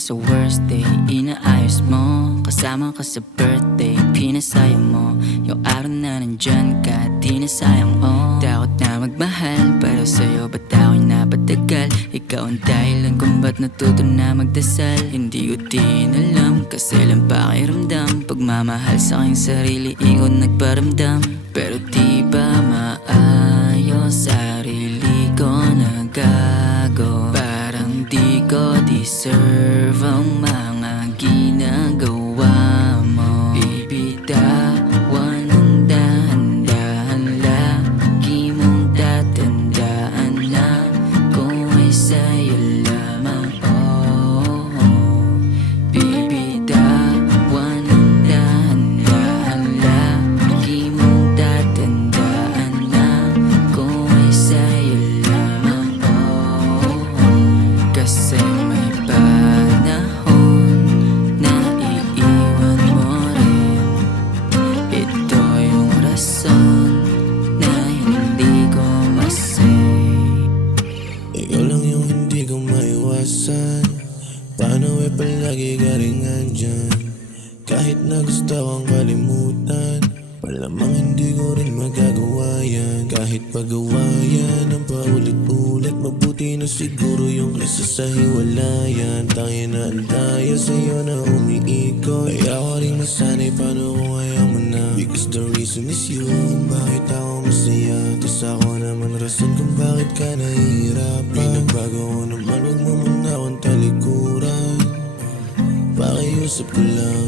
sa worst day, inaayos mo. Kasama ka sa birthday, pinasaya mo. Yung araw na nandyan ka, di na sayang oh. Takot na magmahal, pero sa'yo ba't ako'y napatagal? Ikaw ang dahilan kung ba't natuto na magdasal. Hindi ko din alam, kasi lang pakiramdam. Pagmamahal sa aking sarili, ikaw nagparamdam. Pero di ba maayos, sarili ko nagago. Parang di ko deserve ang mga ginagawa mo. Bibitawan ng dahan-dahan, lagi mong tatandaan na kung ay sa'yo lamang oh. Bibitawan ng dahan-dahan, lagi mong tatandaan na kung ay sa'yo lamang oh. Kasi may panahon na iiwan mo rin. Ito yung rason na hindi ko masay. Ikaw lang yung hindi ko maiwasan. Paano palagi ka rin andyan? Kahit na gusto kong kalimutan, malamang hindi ko rin magagawa yan. Kahit pagawa yan ang paulit-ulit, mabuti na siguro yung kesa sa hiwalayan. Tangin na ang tayo sa'yo na umiikot, kaya ako rin masanay paano kung ayaw mo na. Because the reason is you, bakit ako masaya. Tas ako naman rason kung bakit ka nahihirapan. Pinagbago ko naman, huwag mo muna akong talikuran. Pakiusap ko lang,